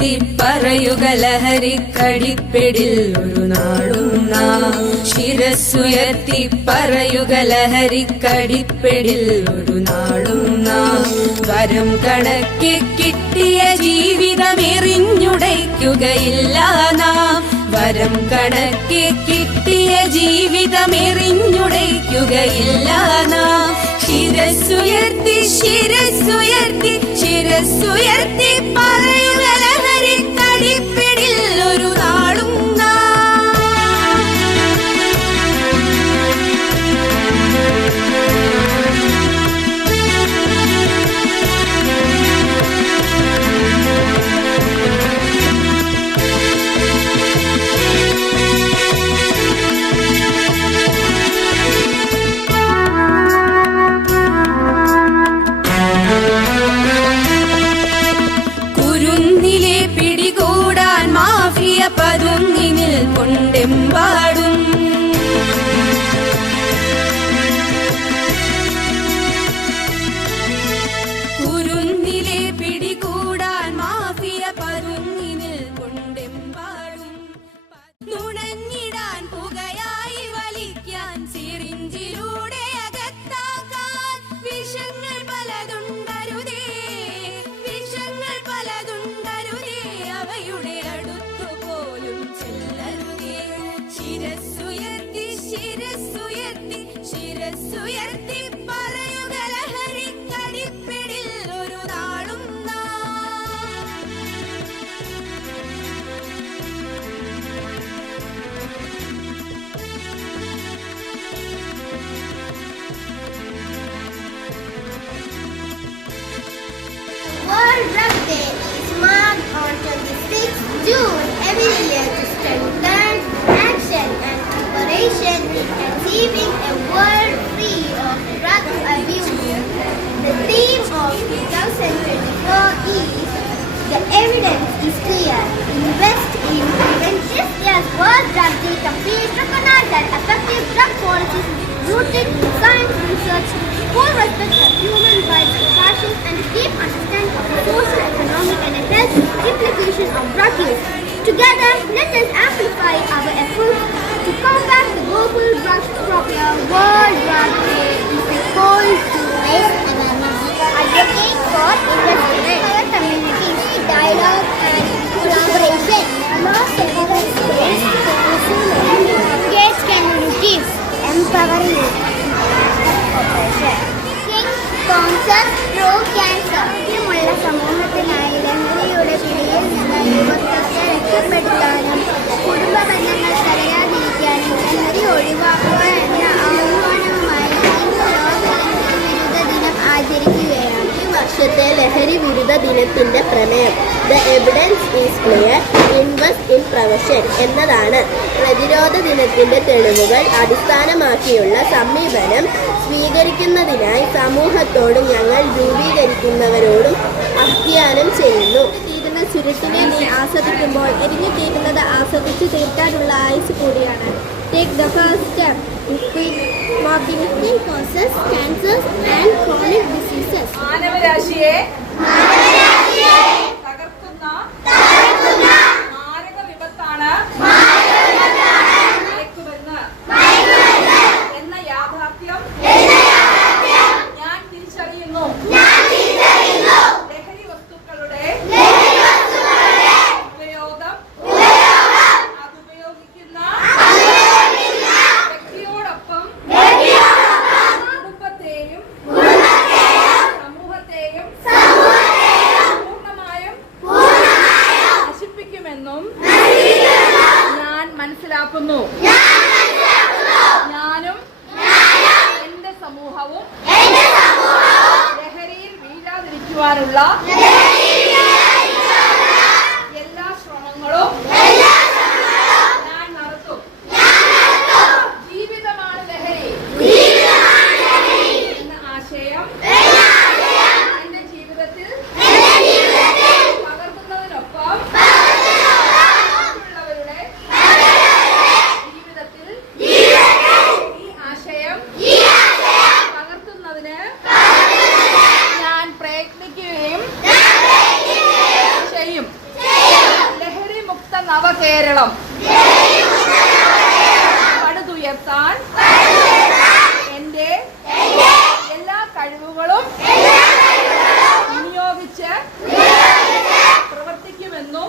ശിരസ്സുയർത്തി പറയുക ലഹരിക്കടിപ്പിടിൽ ഒരു നാളും നാം. ശിരസ്സുയർത്തി പറയുക ലഹരിക്കടിപ്പിടിൽ ഒരു നാളും നാം. വരം കണക്കെ കിട്ടിയ ജീവിതം എറിഞ്ഞുടയ്ക്കുകയില്ല നാം. വരം കണക്കെ കിട്ടിയ ജീവിതം എറിഞ്ഞുടയ്ക്കുകയില്ല നാം. ശിരസ്സുയർത്തി ശിരസ്സുയർത്തി ശിരസ്സുയർത്തി പറയുക ലഹരിക്കടിപ്പിടിൽ ഒരു നാളും പതുങ്ങിനിൽ കൊണ്ടെമ്പാടും. കുരുന്നിലെ പിടികൂടാൻ മാഫിയ പതുങ്ങിനിൽ കൊണ്ടെമ്പാടും. നുണഞ്ഞിടാൻ പുകയായി വലിക്കാൻ സിറിഞ്ചിലൂടെ അകത്താക്കാൻ വിഷങ്ങൾ പലതുണ്ടരുതേ, വിഷങ്ങൾ പലതുണ്ടരുതേ, അവയുടെ ശിരസ്സുയർത്തി ശിരസ്സുയർത്തി ശിരസ്സുയർത്തി പറയുക ലഹരിക്കടിപ്പിടിൽ ഒരു നാളും World Drug Day is marked on 26th June every year to strengthen action and preparation in achieving a world free of drug abuse. The theme of 2024 is "The evidence is clear. Invest in prevention." This year's World Drug Day campaign recognizes that effective drug policies rooted in science research, full respect for human rights, compassion, and a deep understanding of the social, economic, and health implications of drug use. Together, let us amplify our efforts to combat the global drug problem. World Drug Day is a call to raise awareness, advocate for investment in our communities, dialogue and collaboration, mass awareness, engage communities, empowering sponsor pro cancer. മുള്ള സമൂഹത്തിനായി ലഹരിയുടെ പിടിയിൽ നിന്ന് യുവത്വത്തെ രക്ഷപ്പെടുത്താനും കുടുംബ ബന്ധങ്ങൾ തടയാതിരിക്കാനും ലഹരി ഒഴിവാക്കുക എന്ന ആഹ്വാനവുമായി ഇന്ന് ലോക ലഹരി വിരുദ്ധ ദിനം ആചരിക്കുകയാണ്. ഈ വർഷത്തെ ലഹരി വിരുദ്ധ ദിനത്തിന്റെ പ്രമേയം "the evidence is clear, invest in prevention" എന്നതാണ്. പ്രതിരോധ ദിനത്തിന്റെ തെളിവുകൾ അടിസ്ഥാനമാക്കിയുള്ള സമീപനം സ്വീകരിക്കുന്നതിനായി സമൂഹത്തോടും ഞങ്ങൾ രൂപീകരിക്കുന്നവരോടും ആഹ്വാനം ചെയ്യുന്നു. തീരുന്ന ചുരുട്ടിനെ നീ ആസ്വദിക്കുമ്പോൾ എരിഞ്ഞു തീരുന്നത് ആസ്വദിച്ച് തീർക്കാനുള്ള ആയുസ് കൂടിയാണ്. Take the first step in smoking causes cancers and chronic diseases. മാനവരാശിയെ തകർക്കുന്ന മാരക വിപത്താണ് മയക്കുമരുന്ന് എന്ന യാഥാർത്ഥ്യം ഞാൻ തിരിച്ചറിയുന്നു. ലഹരി വസ്തുക്കളുടെ ഉപയോഗം അതുപയോഗിക്കുന്ന വ്യക്തിയോടൊപ്പം കുടുംബത്തെയും സമൂഹത്തെയും പൂർണ്ണമായും നശിപ്പിക്കുമെന്നും ഞാൻ മനസ്സിലാക്കുന്നു. ഞാനും എന്റെ സമൂഹവും ലഹരിയിൽ വീഴാതിരിക്കുവാനുള്ള എല്ലാ ശ്രമങ്ങളും ഞാൻ നടത്തും. ജീവിതമാണ് ലഹരി എന്ന ആശയം എന്റെ ജീവിതത്തിൽ പകർത്തുന്നതിനൊപ്പം മറ്റുള്ളവരുടെ ജീവിതത്തിൽ ഈ ആശയം പകർത്തുന്നതിന് ഞാൻ പ്രയത്നിക്കുകയും മലയാളം പടുതുയർത്താൻ എൻ്റെ എല്ലാ കഴിവുകളും വിനിയോഗിച്ച് പ്രവർത്തിക്കുമെന്നും